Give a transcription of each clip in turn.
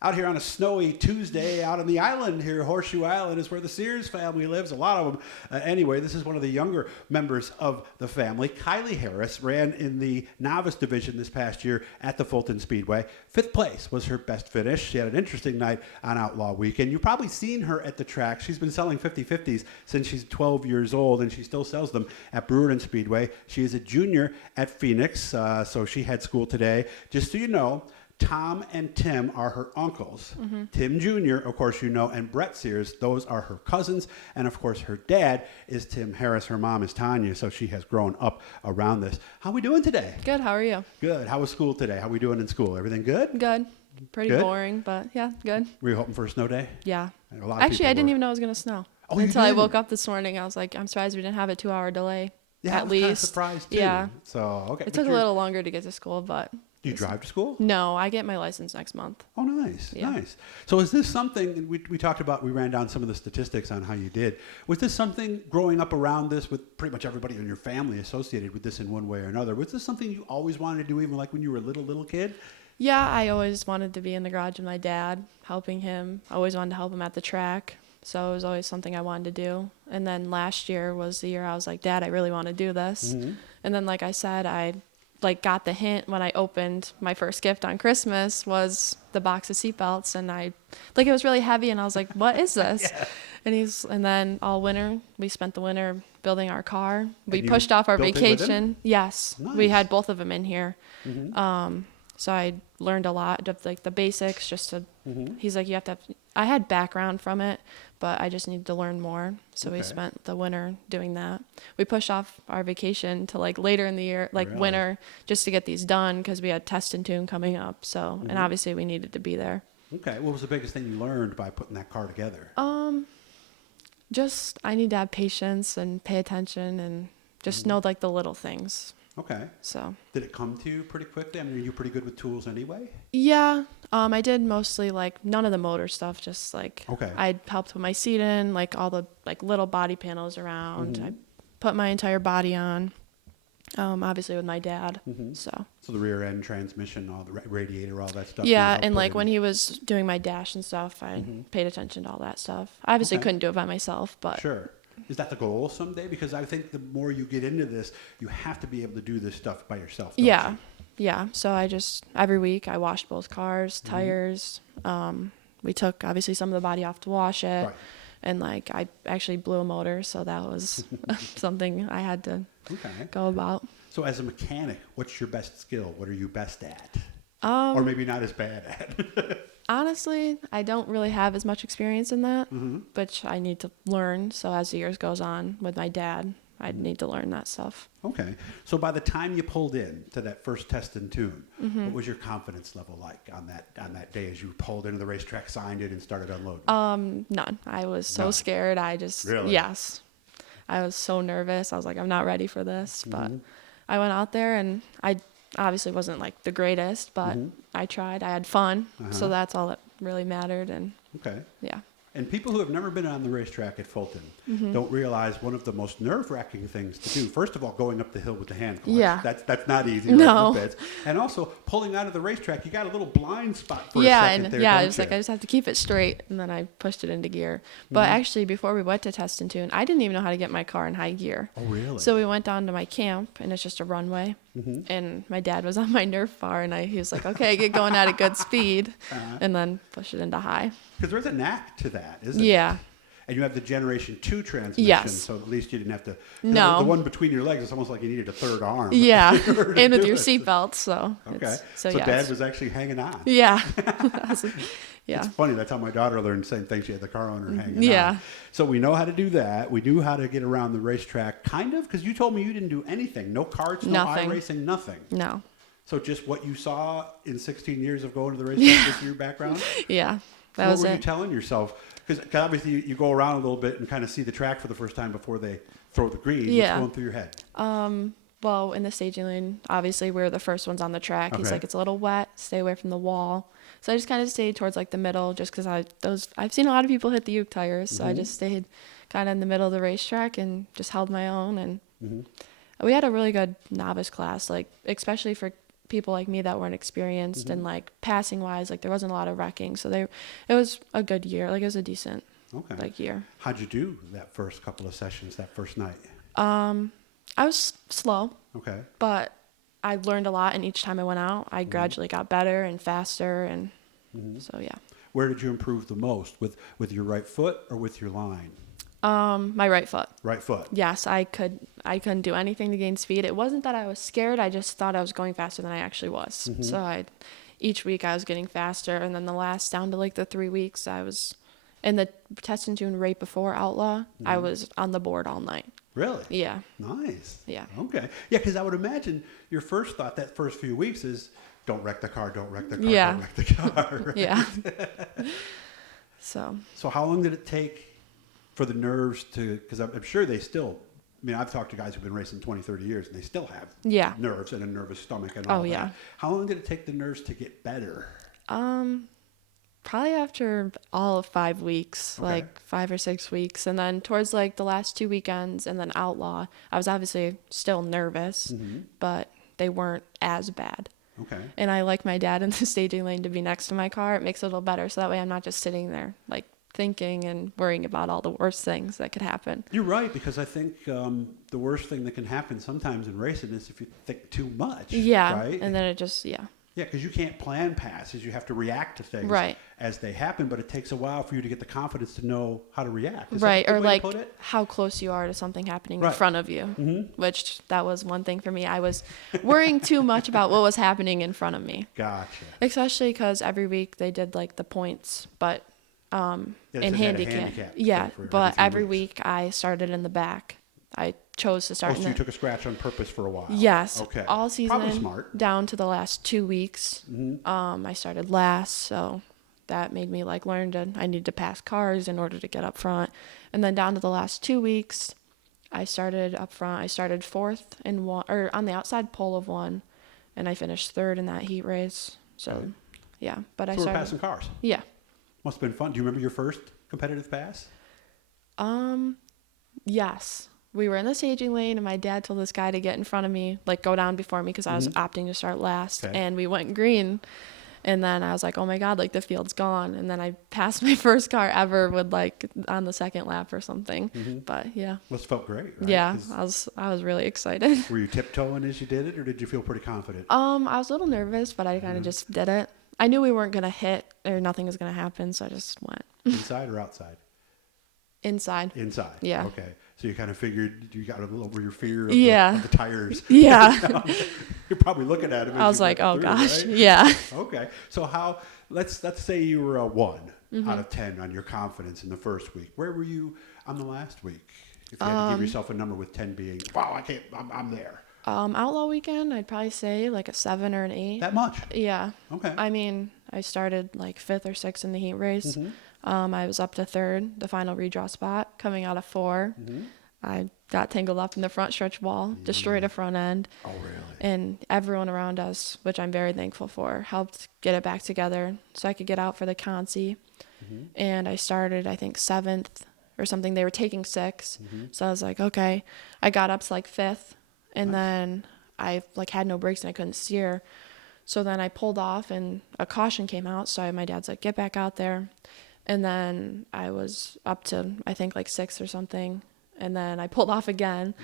Out here on a snowy Tuesday out on the island here. Horseshoe Island is where the Sears family lives. A lot of them. Anyway, this is one of the younger members of the family. Kylee Harris ran in the novice division this past year at the Fulton Speedway. 5th place was her best finish. She had an interesting night on Outlaw Weekend. You've probably seen her at the track. She's been selling 50/50s since she's 12 years old, and she still sells them at Brewerton Speedway. She is a junior at Phoenix, so she had school today. Just so you know, Tom and Tim are her uncles. Mm-hmm. Tim Jr., of course, you know, and Brett Sears, those are her cousins. And, of course, her dad is Tim Harris. Her mom is Tanya, so she has grown up around this. How are we doing today? Good. How are you? Good. How was school today? How are we doing in school? Everything good? Good. Pretty boring, but yeah, good. Were you hoping for a snow day? Yeah. Actually, I didn't even know it was going to snow. Oh, until I woke up this morning. I was like, I'm surprised we didn't have a 2-hour delay. Yeah, at least. Kind of surprised, too. Yeah. So, okay. It took a little longer to get to school, but... Do you drive to school? No, I get my license next month. Oh, nice, yeah. Nice. So is this something, we talked about, we ran down some of the statistics on how you did. Was this something growing up around this with pretty much everybody in your family associated with this in one way or another? Was this something you always wanted to do even like when you were a little kid? Yeah, I always wanted to be in the garage with my dad, helping him. I always wanted to help him at the track. So it was always something I wanted to do. And then last year was the year I was like, Dad, I really want to do this. Mm-hmm. And then, like I said, I got the hint when I opened my first gift on Christmas was the box of seatbelts, and it was really heavy, and I was like, what is this? Yeah. And then all winter we spent the winter building our car. We pushed off our vacation. Yes. Nice. We had both of them in here. Mm-hmm. So I learned a lot of the basics just to, he's like, you have to have, I had background from it, but I just needed to learn more. So we spent the winter doing that. We pushed off our vacation to later in the year, winter, just to get these done because we had test and tune coming up. So, and obviously we needed to be there. Okay. What was the biggest thing you learned by putting that car together? Just, I need to have patience and pay attention and just know the little things. Okay. So. Did it come to you pretty quickly? I mean, are you pretty good with tools anyway? Yeah. I did mostly none of the motor stuff, just okay. I helped put my seat in, all the little body panels around. Mm-hmm. I put my entire body on, obviously with my dad. Mm-hmm. So the rear end transmission, all the radiator, all that stuff. Yeah, and when he was doing my dash and stuff, I paid attention to all that stuff. I obviously couldn't do it by myself, but sure. Is that the goal someday? Because I think the more you get into this, you have to be able to do this stuff by yourself. Yeah. You? Yeah. So every week I washed both cars, tires. We took obviously some of the body off to wash it. Right. And I actually blew a motor. So that was something I had to go about. So as a mechanic, what's your best skill? What are you best at? Or maybe not as bad at? Honestly, I don't really have as much experience in that, which I need to learn. So as the years goes on with my dad, I'd need to learn that stuff. Okay. So by the time you pulled in to that first test and tune, what was your confidence level like on that day as you pulled into the racetrack, signed it, and started unloading? None. I was so scared. Really? Yes. I was so nervous. I was like, I'm not ready for this. But I went out there, and I obviously wasn't the greatest, but I tried. I had fun, so that's all that really mattered. And yeah. And people who have never been on the racetrack at Fulton don't realize one of the most nerve-wracking things to do. First of all, going up the hill with the hand clutch. Yeah. That's not easy. No. Right? And also pulling out of the racetrack, you got a little blind spot for a second there. Yeah, it was I just have to keep it straight, and then I pushed it into gear. But actually, before we went to test and tune, I didn't even know how to get my car in high gear. Oh, really? So we went down to my camp, and it's just a runway. And my dad was on my Nerf bar, and he was like, okay, get going at a good speed, and then push it into high. Because there's a knack to that, isn't it? Yeah. And you have the Generation 2 transmission, yes. So at least you didn't have to... No. The one between your legs is almost like you needed a third arm. Yeah, and with your seatbelt, so... Okay. So Dad was actually hanging on. Yeah. Yeah. It's funny, that's how my daughter learned the same thing. She had the car owner hanging on. So we know how to do that. We knew how to get around the racetrack, kind of, because you told me you didn't do anything. No karts, no iRacing, nothing. No. So just what you saw in 16 years of going to the racetrack was your background? Yeah. What were you telling yourself? Because obviously you go around a little bit and kind of see the track for the first time before they throw the green. Yeah. What's going through your head? Well, in the staging lane, obviously we were the first ones on the track. He's like, it's a little wet. Stay away from the wall. So I just kind of stayed towards the middle, just because I've seen a lot of people hit the Uke tires. So I just stayed kind of in the middle of the racetrack and just held my own. And we had a really good novice class, especially for people like me that weren't experienced, and like passing wise, like there wasn't a lot of wrecking. So it was a good year. Like it was a decent like year. How'd you do that first couple of sessions, that first night? I was slow. Okay. But I learned a lot, and each time I went out, I gradually got better and faster, and so yeah. Where did you improve the most, with your right foot or with your line? My right foot. Right foot. Yes, I couldn't do anything to gain speed. It wasn't that I was scared. I just thought I was going faster than I actually was. So each week I was getting faster, and then the last down to like the 3 weeks, I was in the test in June right before Outlaw. I was on the board all night. Really? Yeah. Nice. Yeah. Okay. Yeah, because I would imagine your first thought that first few weeks is, don't wreck the car, don't wreck the car, Yeah. don't wreck the car. Right? Yeah. So how long did it take for the nerves to, because I'm sure they still, I mean, I've talked to guys who've been racing 20, 30 years, and they still have nerves and a nervous stomach and all that. yeah. How long did it take the nerves to get better? probably after all of 5 weeks, like 5 or 6 weeks. And then towards like the last 2 weekends and then Outlaw, I was obviously still nervous, but they weren't as bad. Okay. And I like my dad in the staging lane to be next to my car. It makes it a little better. So that way I'm not just sitting there like thinking and worrying about all the worst things that could happen. You're right, because I think the worst thing that can happen sometimes in racing is if you think too much. Yeah. Right? And then it just, Yeah, because you can't plan passes. You have to react to things as they happen, but it takes a while for you to get the confidence to know how to react. Is that a good or way like to put it? how close you are to something happening in front of you, which that was one thing for me. I was worrying too much about what was happening in front of me. Gotcha. Especially because every week they did like the points, but in handicap. Yeah, but every week I started in the back. I chose to start in so you took a scratch on purpose for a while. Yes. Okay. All season. Probably smart. Down to the last 2 weeks. I started last, so that made me like learn I need to pass cars in order to get up front. And then down to the last 2 weeks, I started up front. I started fourth in one, or on the outside pole of one, and I finished third in that heat race. So, yeah. But I So we're started passing cars. Yeah. Must have been fun. Do you remember your first competitive pass? Yes. We were in the staging lane, and my dad told this guy to get in front of me, like go down before me, because I was opting to start last. Okay. And we went green. And then I was like, oh my God, like the field's gone. And then I passed my first car ever with like on the second lap or something. But yeah. Must have felt great, right? Yeah, I was really excited. Were you tiptoeing as you did it, or did you feel pretty confident? I was a little nervous, but I kind of just did it. I knew we weren't going to hit or nothing was going to happen, so I just went. Inside or outside? Inside. Inside. Yeah. Okay. So you kind of figured you got a little over your fear of, of the tires. Yeah. You're probably looking at him. I was like, oh through, gosh. right? Yeah. Okay. So let's say you were a 1 out of 10 on your confidence in the first week. Where were you on the last week? If you had to give yourself a number with 10 being, wow, I can't, I'm there. Outlaw Weekend, I'd probably say like a 7 or an 8. That much? Yeah. Okay. I mean, I started like 5th or 6th in the heat race. I was up to 3rd, the final redraw spot, coming out of 4. I got tangled up in the front stretch wall, destroyed a front end. Oh, really? And everyone around us, which I'm very thankful for, helped get it back together so I could get out for the consi. And I started, I think, 7th or something. They were taking 6. So I was like, okay. I got up to like 5th. And then I like had no brakes and I couldn't steer. So then I pulled off and a caution came out. So my dad's like, get back out there. And then I was up to, I think, like 6th or something. And then I pulled off again.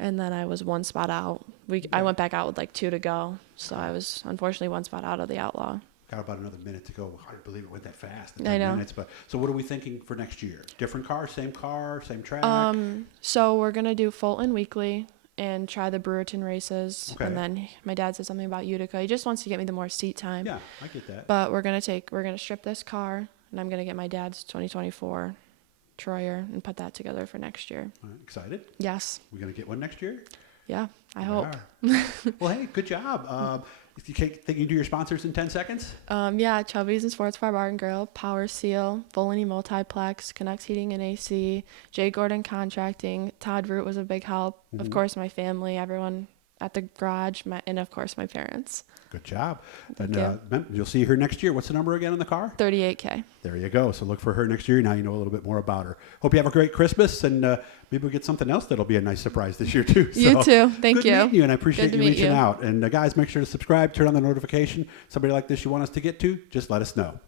And then I was 1 spot out. I went back out with like 2 to go. So I was unfortunately 1 spot out of the Outlaw. Got about another minute to go. Hard to believe it went that fast. I know. Minutes, but so what are we thinking for next year? Different car, same track? So we're going to do Fulton weekly and try the Brewerton races. Okay. And then my dad said something about Utica. He just wants to get me the more seat time. Yeah, I get that. But we're going to strip this car, and I'm going to get my dad's 2024 Troyer and put that together for next year. All right, excited? Yes. We're going to get one next year? Yeah, I hope. Well, hey, good job. If you think you can do your sponsors in 10 seconds? Yeah, Chubby's and Sports Bar Bar and Grill, Power Seal, Volany Multiplex, Canucks Heating and AC, Jay Gordon Contracting, Todd Root was a big help. Of course, my family, everyone at the garage, and of course my parents. Good job. Thank And you'll see her next year. What's the number again in the car? 38K. There you go. So look for her next year. Now you know a little bit more about her. Hope you have a great Christmas, and maybe we'll get something else that'll be a nice surprise this year too. So, You too. Thank good you. meeting you, and I appreciate Good to you meet reaching you. out. And guys, make sure to subscribe, turn on the notification. Somebody like this you want us to get to, just let us know.